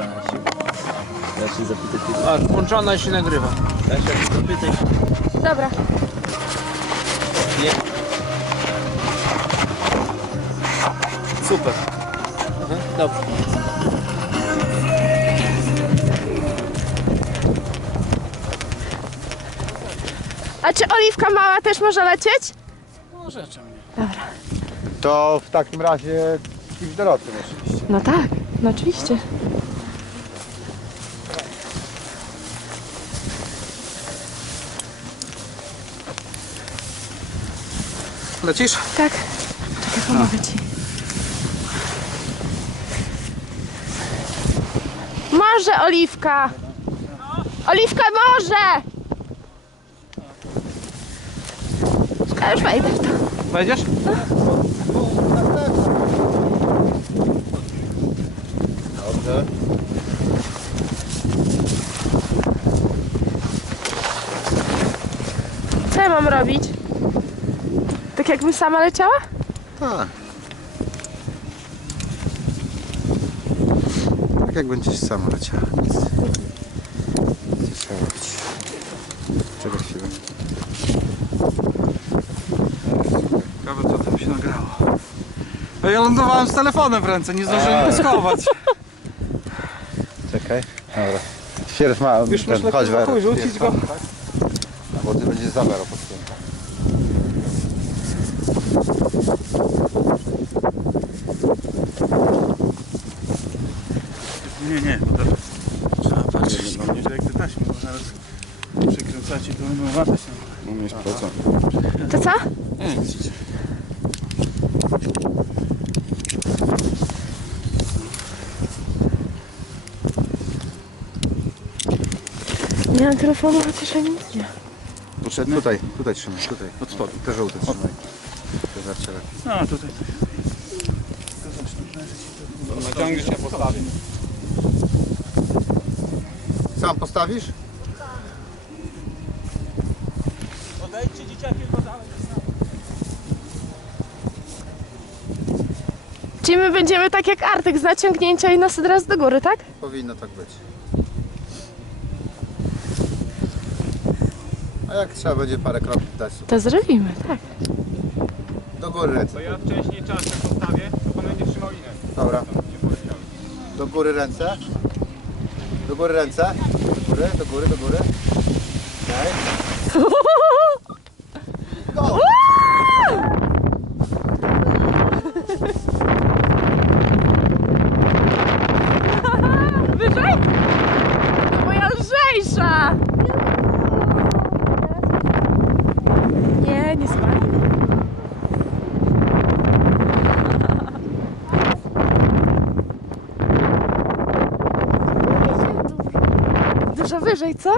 Oliwka. Ja się zapytać. A, włączona się nagrywa. Ja się zapytać. Dobra. Nie. Super. Aha, dobrze. A czy oliwka mała też może lecieć? Może czemu nie. To w takim razie kimś dorosłym oczywiście. No tak, no oczywiście. Lecisz? Tak. Czekaj, pomogę ci. Może oliwka! Oliwka może! Ja już wejdę w to. Wejdziesz? Dobrze. Co ja mam robić? Tak jakbym sama leciała? Tak. Tak jak będziesz sama leciała. Nic. Nie trzeba robić. Czego chwilę. Ciekawe co tam się nagrało. A ja lądowałem z telefonem w ręce, nie zdążyłem go schować. Czekaj. Dobra. Sierp ma Już ten, myślę, chodź Werek, rzucić go. Bo ty będziesz pod tym. Nie, nie, bo to trzeba patrzeć. No, nie, że jak te taśmy, bo zaraz przekręcacie, to będą latać. Umiesz po co? To co? Nie, widzicie. Nie mam telefonu, chociaż ani nic nie. Potrzebny? Tutaj, tutaj trzymaj, tutaj. Od spodu. Te żółte trzymaj. Zawsze lepiej. No tutaj. Naciągniesz się postawię. Sam postawisz? Odejdźcie dzieciaki, bo dalej. Czyli my będziemy tak jak Artek z naciągnięcia i nas od razu do góry, tak? Powinno tak być. A jak trzeba będzie parę kroków dać? To zrobimy, tak. Do góry ręce. To ja wcześniej czasem postawię, to pan będzie trzymał linę. Dobra. Do góry ręce. Do góry ręce. Do góry, do góry, do góry. Okay. Go! Wyżej? Moja lżejsza! Nie, nie spadł. Dużo wyżej, co?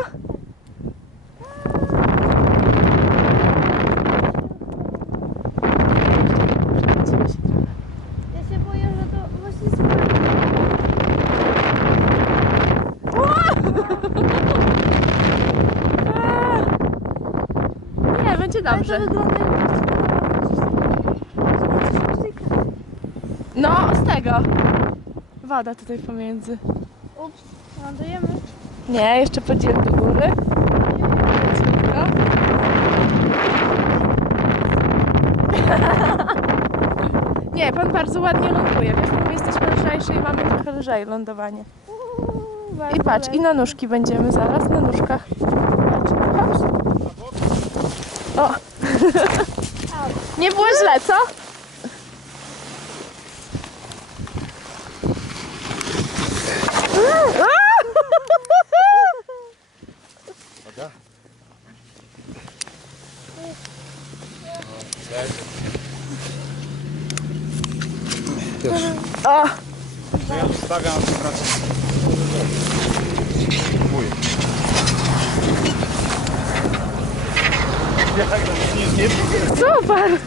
Ja się boję, że to właśnie spadnie. Nie, będzie Ale dobrze. to wygląda jak... No, z tego. Woda tutaj pomiędzy. Ups, lądujemy. Nie, jeszcze podziel do góry. Nie, pan bardzo ładnie ląduje. Wiesz, my jesteśmy lżejsi i mamy trochę lżej lądowanie. I patrz, i na nóżki będziemy zaraz, na nóżkach. Patrz. O! Nie było źle, co? O! Ja stawiam, a ty wracasz. Super!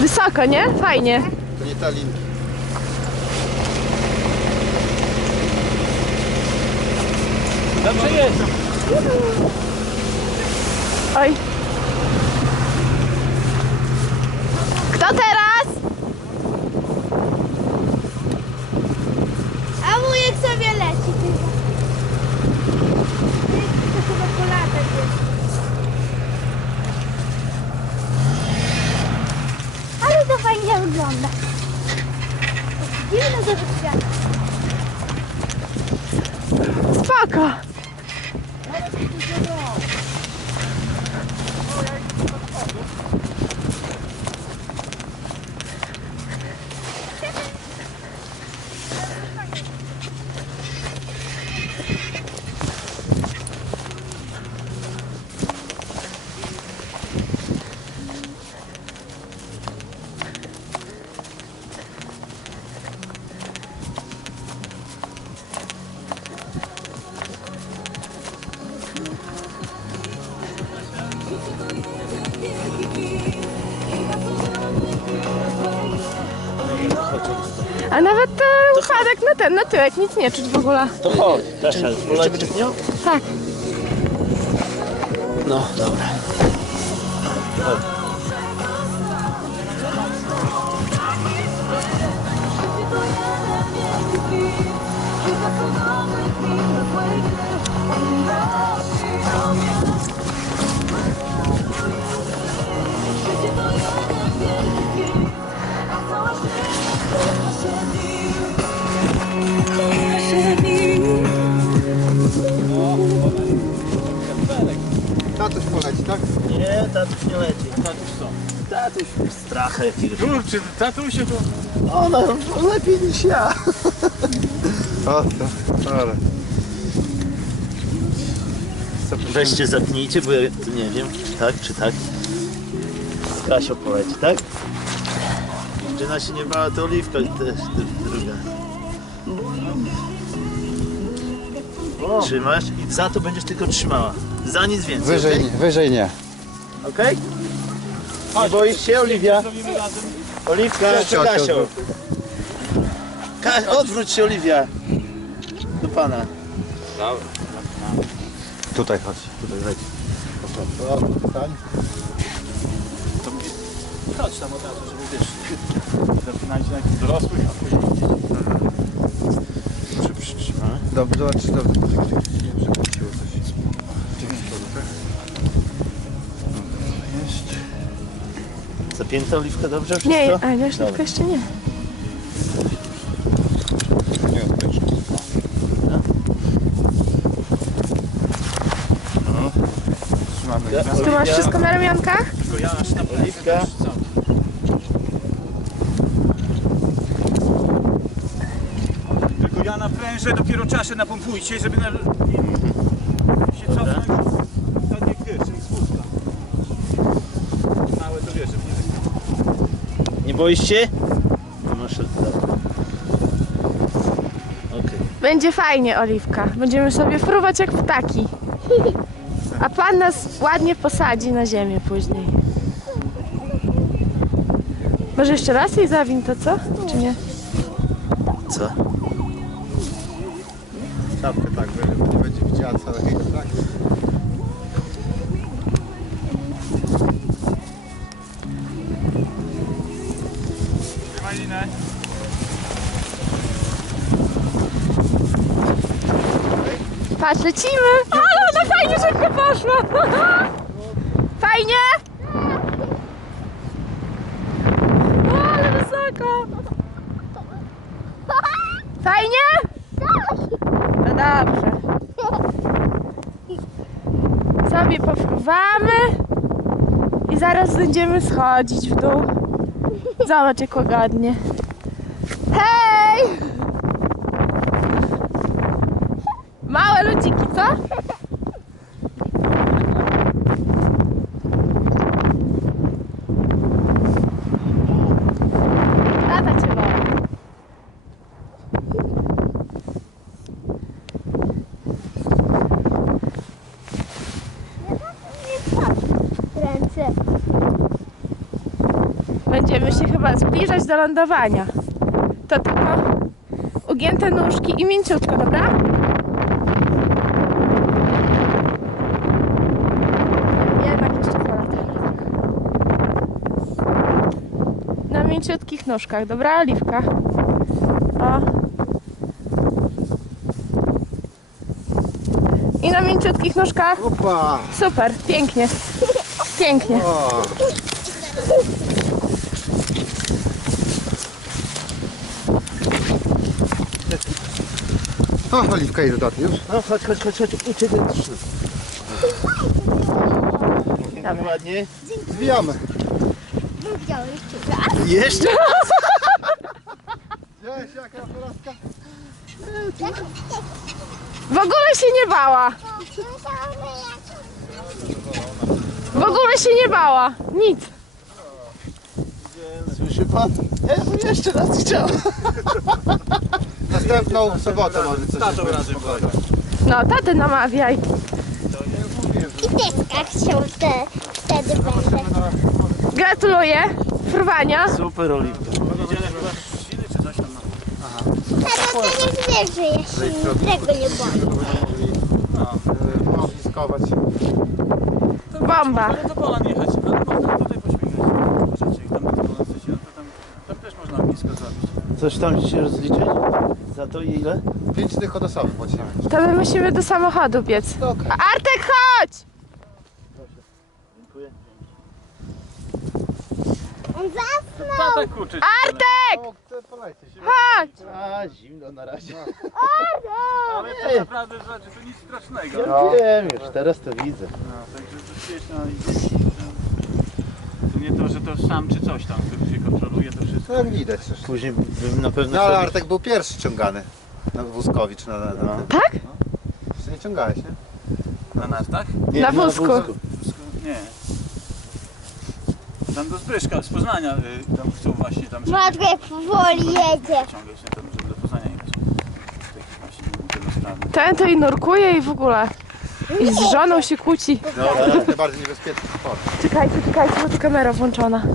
Wysoko, nie? Fajnie. To nie ta linka. Dobrze jest. Oj. か。Ten, na tyłek, nic nie czuć w ogóle. To chodź. Kasia, jeszcze będzie pniał? Tak. No, dobra. Tatuś Tatuś strach jakiegoś. Kurczę, tatusie to... Ona lepiej niż ja. O, to, ale. Weźcie, zapnijcie, bo ja tu nie wiem. Tak czy tak? Kasio poleci, tak? Dziewczyna się nie bała, to Oliwka i też dru- druga. Trzymasz i za to będziesz tylko trzymała. Za nic więcej. Wyżej, nie, wyżej nie. Okej? Nie boisz się, Oliwia? Oliwka, czy. Kasio? Ka odwróć się, Oliwia. Do pana. Tutaj chodź. Tutaj wejdź. Chodź tam od razu, żeby wiesz, zaczynajcie najpierw dorosłych, a później... Dobrze, zobacz, czy dobrze. Zapięta Oliwka dobrze wszystko? Nie, Ania, szybko Dobra. jeszcze nie. Nie. Trzymamy. Ja- Ty masz wszystko na ramionkach? Tylko ja aż na Oliwka. Tylko ja naprężę, dopiero czaszę napompujcie, żeby na... się Dobra. cofnąć. To nie wiesz, nie spustka. Małe to wiesz, żeby nie Nie boisz się? No masz. Okej. Będzie fajnie, Oliwka. Będziemy sobie fruwać jak ptaki. A pan nas ładnie posadzi na ziemię później. Może jeszcze raz jej zawin to co? Czy nie? Co? Czapkę tak, będzie widziała całej tak? Patrz, lecimy! Ale ona fajnie szybko poszła! Fajnie? Ale wysoko! Fajnie? No dobrze. Sobie pofruwamy i zaraz będziemy schodzić w dół. Zobacz jak łagodnie. Hej! Małe ludziki, co? Tata cię woła. Ręce. Będziemy się chyba zbliżać do lądowania. To tylko ugięte nóżki i mięciutko, dobra? mięciutkich nóżkach, dobra? Oliwka. O. I na mięciutkich nóżkach. Opa. Super, pięknie. Pięknie. O. O, oliwka jest dodatnie już. No, chodź, chodź, chodź, chodź. Uciekaj. Ładnie. Zwijamy. Bym chciał jeszcze raz. Jeszcze? Widziałeś jaka operaska? W ogóle się nie bała. W ogóle się nie bała. Nic. Słyszy pan? Ja bym jeszcze raz chciał. Następną sobotę może coś się razem. No, tatę namawiaj. I też tak chciał te, wtedy będę. Gratuluję fruwania. Super oliwka. Tato, to nie że ja się tego nie boję. Konfiskować. Bomba. Ale do pola nie jechać, ale można tutaj pośmigać. Możecie ich tam do pola chcecie, no to tam, tam też można ognisko zrobić. Coś tam się rozliczyć? Za to i ile? Pięć tych od osoby płacimy. To my musimy do samochodu biec. Artek, chodź! On zasnął. Tata kurczy. Artek! O, chcę polecieć. Chodź! A, zimno na razie. Ale to naprawdę znaczy, to nic strasznego. Ja wiem już, teraz to widzę. No, także to świetna i to nie to, że to sam czy coś tam, który się kontroluje, to wszystko. No jak widać też. Później bym na pewno No ale sobie... Artek był pierwszy ciągany. Na wózkowi czy na... na, na. No. Tak? Jeszcze nie ciągałeś, nie? Na nartach? Nie, Na wózku. Nie. Tam do Zbyszka, z Poznania, y, tam chcą właśnie tam... Matko, jak powoli jedzie. Ciągle się tam, żeby do Poznania jechać. Taki właśnie niepełnosprawny. Ten to i nurkuje i w ogóle. I z żoną się kłóci. No, to jest najbardziej niebezpieczny sport. Czekajcie, czekajcie, bo tu kamera włączona.